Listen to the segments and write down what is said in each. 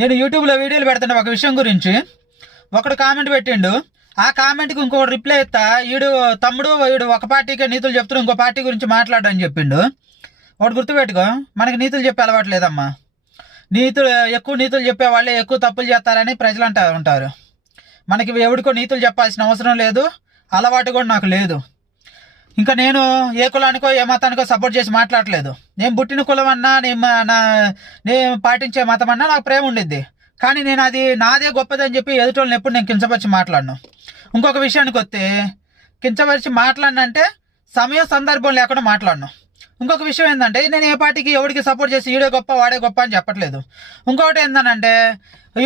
నేను యూట్యూబ్లో వీడియోలు పెడుతున్నా ఒక విషయం గురించి. ఒకడు కామెంట్ పెట్టిండు, ఆ కామెంట్కి ఇంకొకటి రిప్లై ఇస్తా, వీడు ఒక పార్టీకే నీతులు చెప్తున్నాడు, ఇంకో పార్టీ గురించి మాట్లాడని చెప్పిండు. ఒకటి గుర్తుపెట్టుకో, మనకి నీతులు చెప్పే అలవాటు లేదమ్మా. ఎక్కువ నీతులు చెప్పే వాళ్ళే ఎక్కువ తప్పులు చేస్తారని ప్రజలు ఉంటారు. మనకి ఎవడికో నీతులు చెప్పాల్సిన అవసరం లేదు, అలవాటు కూడా నాకు లేదు. ఇంకా నేను ఏ కులానికో ఏ మతానికో సపోర్ట్ చేసి మాట్లాడలేదు. నేను పుట్టిన కులం అన్నా, నేను పాటించే మతం అన్నా నాకు ప్రేమ ఉండిద్ది. కానీ నేను అది నాదే గొప్పదని చెప్పి ఎదుటోళ్ళని ఎప్పుడు నేను కించపరిచి మాట్లాడను. ఇంకొక విషయానికి వస్తే, కించపరిచి మాట్లాడినంటే సమయం సందర్భం లేకుండా మాట్లాడను. ఇంకొక విషయం ఏంటంటే, నేను ఏ పార్టీకి ఎవరికి సపోర్ట్ చేసి ఈడే గొప్ప వాడే గొప్ప అని చెప్పట్లేదు. ఇంకొకటి ఏంటంటే,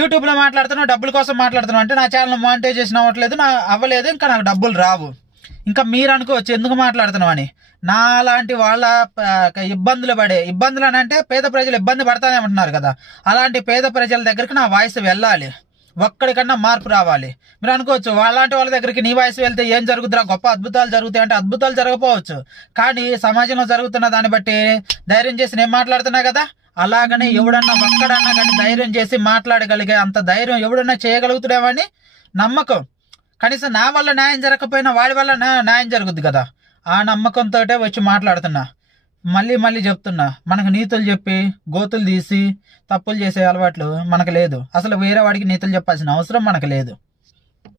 యూట్యూబ్లో మాట్లాడుతున్నావు, డబ్బుల కోసం మాట్లాడుతున్నావు అంటే, నా ఛానల్ మానిటైజేషన్ అవ్వట్లేదు, అవ్వలేదు, ఇంకా నాకు డబ్బులు రావు. ఇంకా మీరు అనుకోవచ్చు ఎందుకు మాట్లాడుతున్నావు అని. నా లాంటి వాళ్ళ ఇబ్బందులు అని అంటే పేద ప్రజలు ఇబ్బంది పడతానే ఉంటున్నారు కదా, అలాంటి పేద ప్రజల దగ్గరికి నా వాయిస్ వెళ్ళాలి, ఒక్కడికన్నా మార్పు రావాలి. మీరు అనుకోవచ్చు వాళ్ళంటి వాళ్ళ దగ్గరికి నీ వాయిస్ వెళ్తే ఏం జరుగుతుందా, గొప్ప అద్భుతాలు జరుగుతాయి అంటే, అద్భుతాలు జరగకపోవచ్చు, కానీ సమాజంలో జరుగుతున్న దాన్ని బట్టి ధైర్యం చేసి నేను మాట్లాడుతున్నా కదా. అలాగనే ఎవడన్నా ఒక్కడన్నా కానీ ధైర్యం చేసి మాట్లాడగలిగే అంత ధైర్యం ఎవడన్నా చేయగలుగుతాడేమని నమ్మకం. కనీసం నా వల్ల న్యాయం జరగకపోయినా వాడి వల్ల న్యాయం జరుగుద్ది కదా, ఆ నమ్మకంతో వచ్చి మాట్లాడుతున్నా. మళ్ళీ చెప్తున్నా, మనకు నీతులు చెప్పి గోతులు తీసి తప్పులు చేసే అలవాట్లు మనకు లేదు. అసలు వేరే వాడికి నీతులు చెప్పాల్సిన అవసరం మనకు లేదు.